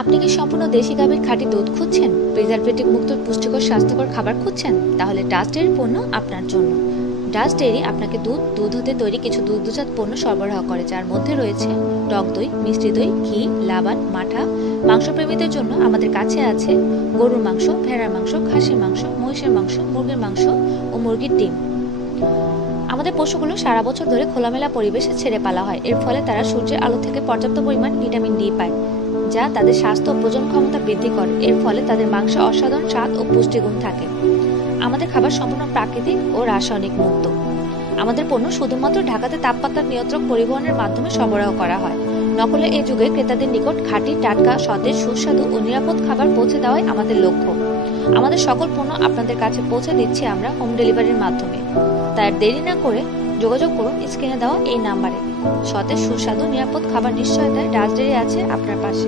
আপনি কি সম্পূর্ণ দেশি গাভীর খাঁটি দুধ খুঁজছেন? প্রিজারভেটিভ মুক্ত পুষ্টিকর স্বাস্থ্যকর খাবার খুঁজছেন? তাহলে ডাচ ডেইরির পণ্য আপনার জন্য। ডাচ ডেইরি আপনাকে দুধ হতে তৈরি কিছু দুগ্ধজাত পণ্য সরবরাহ করে, যার মধ্যে রয়েছে টক দই, মিষ্টি দই, ঘি, লাবান, মাঠা। মাংসপ্রেমীদের জন্য আমাদের কাছে আছে গরুর মাংস, ভেড়ার মাংস, খাসির মাংস, মহিষের মাংস, মুরগির মাংস ও মুরগির ডিম। আমাদের পশুগুলো সারা বছর ধরে খোলামেলা পরিবেশে ছেড়ে পালা হয়। এর ফলে তারা সূর্যের আলো থেকে পর্যাপ্ত পরিমাণ ভিটামিন ডি পায়, যা তাদের স্বাস্থ্য ও প্রজনন ক্ষমতা বৃদ্ধি করে। এর ফলে তাদের মাংসে অসাধারণ স্বাদ ও পুষ্টিগুণ থাকে। আমাদের খাবার সম্পূর্ণ প্রাকৃতিক ও রাসায়নিক মুক্ত। আমাদের পণ্য শুধুমাত্র ঢাকাতে তাপমাত্রা নিয়ন্ত্রক পরিবহনের মাধ্যমে সরবরাহ করা হয়। নকলের এই যুগে ক্রেতাদের নিকট খাঁটি, টাটকা, সতেজ, সুস্বাদু ও নিরাপদ খাবার পৌঁছে দেওয়াই আমাদের লক্ষ্য। আমাদের সকল পণ্য আপনাদের কাছে পৌঁছে দিচ্ছি আমরা হোম ডেলিভারির মাধ্যমে। তাই দেরি না করে যোগাযোগ করুন স্ক্রিনে দেওয়া এই নাম্বারে। সতেজ, সুস্বাদু, নিরাপদ খাবার নিশ্চয়তায় ডাচ ডেইরি আছে আপনার পাশে।